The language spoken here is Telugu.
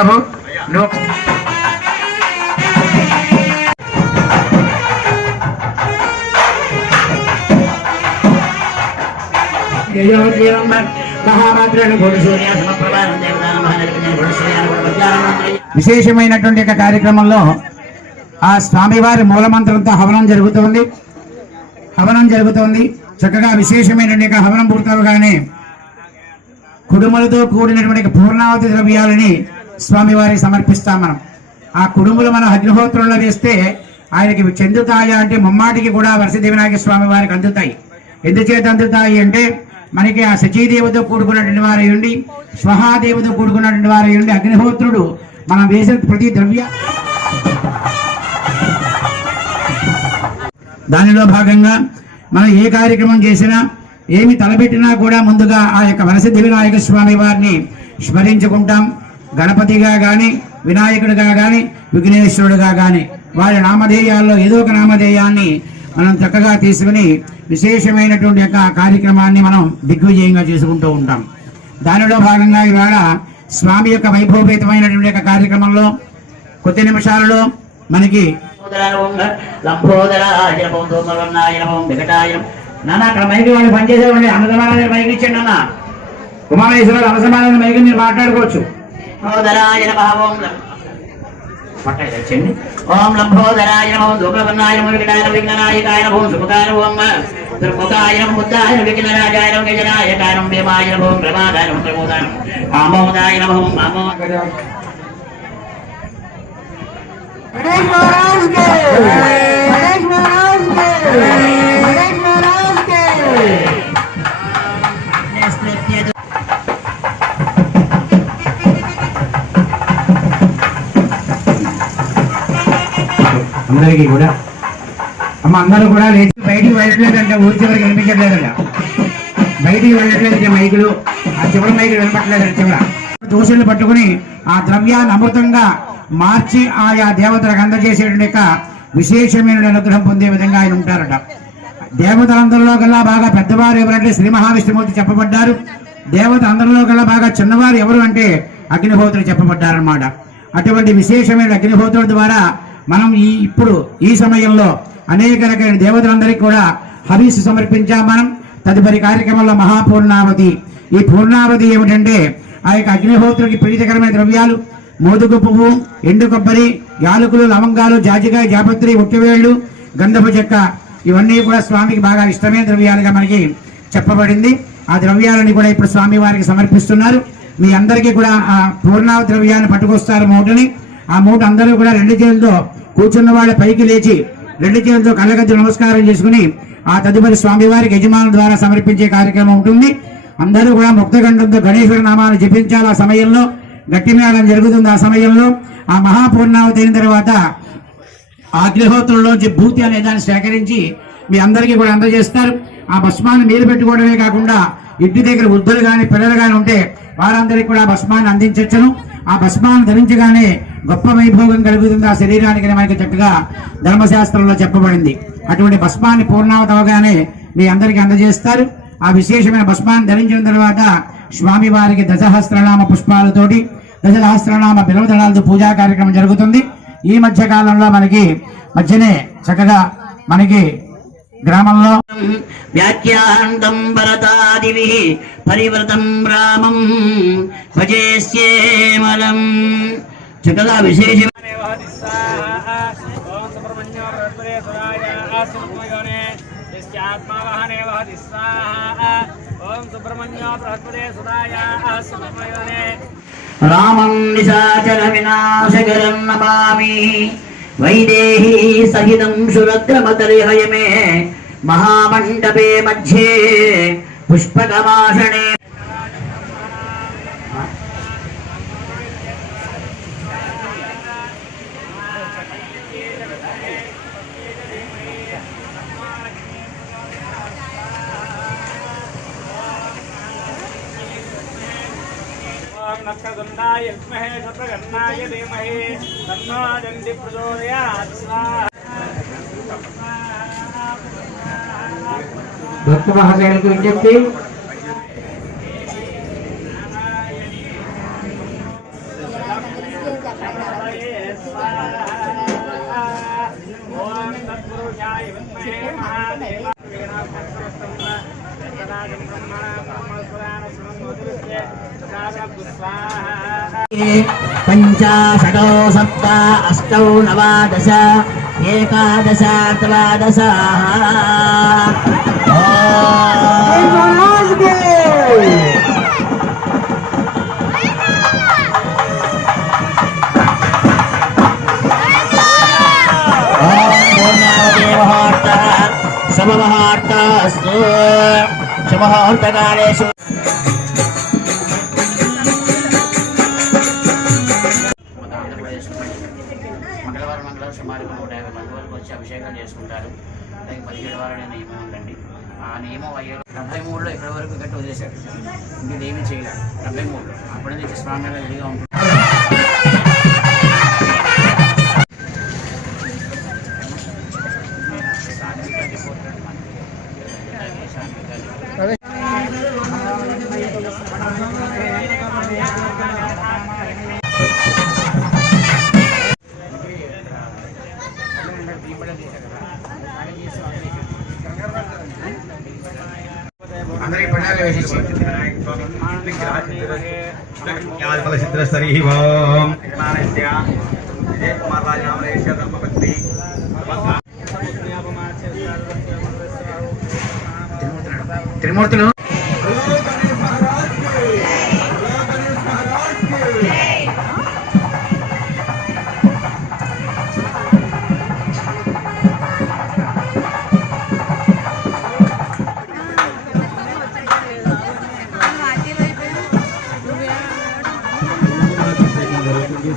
బాబు నువ్వు విశేషమైనటువంటి కార్యక్రమంలో ఆ స్వామివారి మూలమంత్రంతో హవనం జరుగుతోంది. చక్కగా విశేషమైనటువంటి హవనం పూర్తవగానే కుడుములతో కూడినటువంటి పూర్ణావతి ద్రవ్యాలని స్వామివారికి సమర్పిస్తాం. మనం ఆ కుడుములు మనం అగ్నిహోత్రంలో వేస్తే ఆయనకి చెందుతాయా అంటే ముమ్మాటికి కూడా వర్షదేవినాయక స్వామి వారికి అందుతాయి. ఎందుచేత అందుతాయి అంటే మనకి ఆ శచీదేవితో కూడుకున్నటువంటి వారు ఉండి స్వహాదేవితో కూడుకున్నటువంటి వారు ఉండి అగ్నిహోత్రుడు మనం వేసిన ప్రతి ద్రవ్య దానిలో భాగంగా మనం ఏ కార్యక్రమం చేసినా ఏమి తలపెట్టినా కూడా ముందుగా ఆ యొక్క వరసిద్ధి వినాయక స్వామి వారిని స్మరించుకుంటాం. గణపతిగా గాని వినాయకుడిగా గాని విఘ్నేశ్వరుడుగా గాని వారి నామధేయాల్లో ఏదో ఒక నామధేయాన్ని మనం చక్కగా తీసుకుని విశేషమైనటువంటి యొక్క కార్యక్రమాన్ని మనం దిగ్విజయంగా చేసుకుంటూ ఉంటాం. దానిలో భాగంగా ఇవాళ స్వామి యొక్క వైభవపేతమైనటువంటి యొక్క కార్యక్రమంలో కొద్ది నిమిషాలలో మనకి నాన్న అక్కడ మైకి వాళ్ళు పనిచేసేవాడి అన్నసమానాన్ని మైకి ఇచ్చండి అన్న. ఉమామేశ్వరుడు అన్నసమానాన్ని మైకి మీరు మాట్లాడుకోవచ్చు. పట్టండి. ఓం లంబోదరాయ నమః ధూమ్రవర్ణాయ నమః వికటాయ నమః విఘ్ననాయకాయ నమః సుముఖాయ నమః దుర్ముఖాయ నమః ముద్దాయ నమః విఘ్నరాజాయ నమః గజనాయకాయ నమః భీమాయ నమః ప్రమాదాయ నమః ప్రమోదాయ నమః ఆమోదాయ నమః ఆమోదాయ గణేష్ మహారాజ్ కే గణేష్ మహారాజ్ కే గణేష్ మహారాజ్ కే అందరికీ కూడా అమ్మ అందరూ కూడా లేచి బయటికి వెళ్ళట్లేదంటే ఊరి చివరికి వినిపించట్లేదంట. బయటికి వెళ్ళట్లేదు మైకులు, ఆ చివరి మైకులు వినపట్లేదంట. చివర దోషులు పట్టుకుని ఆ ద్రవ్యాన్ని అమృతంగా మార్చి ఆయా దేవతలకు అందజేసేటువంటి విశేషమైన అనుగ్రహం పొందే విధంగా ఆయన ఉంటారట. దేవతలందరిలో కల్లా బాగా పెద్దవారు ఎవరంటే శ్రీ మహావిష్ణుమూర్తి చెప్పబడ్డారు. దేవత అందరిలో కల్లా బాగా చిన్నవారు ఎవరు అంటే అగ్నిహోత్రుడు చెప్పబడ్డారన్నమాట. అటువంటి విశేషమైన అగ్నిహోత్రుడి ద్వారా మనం ఇప్పుడు ఈ సమయంలో అనేక రకాల దేవతలందరికీ కూడా హవిస్సు సమర్పించాం. మనం తదుపరి కార్యక్రమంలో మహాపూర్ణావతి. ఈ పూర్ణావతి ఏమిటంటే ఆ యొక్క అగ్నిహోత్రుడికి ప్రీతికరమైన ద్రవ్యాలు మోదుగు పువ్వు, ఎండు కొబ్బరి, యాలకులు, లవంగాలు, జాజికాయ, జాపత్రి, ఉట్టివేళ్లు, గంధపు చెక్క ఇవన్నీ కూడా స్వామికి బాగా ఇష్టమైన ద్రవ్యాలుగా మనకి చెప్పబడింది. ఆ ద్రవ్యాలని కూడా ఇప్పుడు స్వామి వారికి సమర్పిస్తున్నారు. మీ అందరికీ కూడా ఆ పూర్ణావతి ద్రవ్యాన్ని పట్టుకొస్తారు మూటని. ఆ మూట అందరూ కూడా రెండు చేతులతో కూర్చున్న వాళ్ళ పైకి లేచి రెండు చేతులతో కళ్ళగద్ది నమస్కారం చేసుకుని ఆ తదుపరి స్వామివారికి యజమానుల ద్వారా సమర్పించే కార్యక్రమం ఉంటుంది. అందరూ కూడా ముక్తగండంతో గణేశ్వర నామాన్ని జపించాలి. ఆ సమయంలో గట్టి మేళం జరుగుతుంది. ఆ సమయంలో ఆ మహాపూర్ణావతి అయిన తర్వాత అగ్నిహోత్రుల్లోంచి భూతి అనే దాన్ని సేకరించి మీ అందరికీ కూడా అందజేస్తారు. ఆ భస్మాన్ని మీరు పెట్టుకోవడమే కాకుండా ఇంటి దగ్గర వృద్ధులు కానీ పిల్లలు కానీ ఉంటే వారందరికీ కూడా భస్మాన్ని అందించవచ్చును. ఆ భస్మాన్ని ధరించగానే గొప్ప వైభోగం కలుగుతుంది ఆ శరీరానికి మనకి చక్కగా ధర్మశాస్త్రంలో చెప్పబడింది. అటువంటి భస్మాన్ని పూర్ణావతి అవగానే మీ అందరికీ అందజేస్తారు. ఆ విశేషమైన భస్మాన్ని ధరించిన తర్వాత స్వామి వారికి దశహస్రనామ పుష్పాలతోటి దశసహస్రనామ బిల్వదళాలతో పూజా కార్యక్రమం జరుగుతుంది. ఈ మధ్య కాలంలో మనకి మధ్యనే చక్కగా మనకి గ్రామంలో వ్యాఖ్యాంతం భరతాదివిః పరివ్రతం రామం భజేస్యేమలం చక్కగా విశేష రామం నిశాచర వినాశకరం నమామి వైదేహీ సహితం శురగ్రమతరిహయమే మహామండపే మధ్యే పుష్పకమాషణే నక్కదుండాయ విద్మహే శతగన్నాయ ధీమహి తన్నో దండి ప్రచోదయాత్ స్వాహా. భక్త మహాశయులకు విజ్ఞప్తి, पंचाशतो सप्त अष्टौ नवादश एकादश द्वादश सममुहूर्तस्तु सुमुहूर्तकालेषु మంగళవారం సుమారు 150 మంది వరకు వచ్చి అభిషేకం చేసుకుంటారు. దానికి 17 వారాల నియమం ఉందండి. ఆ నియమం 73లో ఇప్పటి వరకు గట్టి వదిలేశారు. ఇంకేది ఏమీ చేయలేదు. 73లో అప్పటి నుంచి స్ట్రాంగ్గా రెడీగా ఉంటుంది. అందరికి పడాలి వేసేసి సిద్ధస్తరీ ఓం విజయ్ కుమార్ రాజనామలేశ ధర్మపత్ని త్రిమూర్తులు జరుగుతుంది.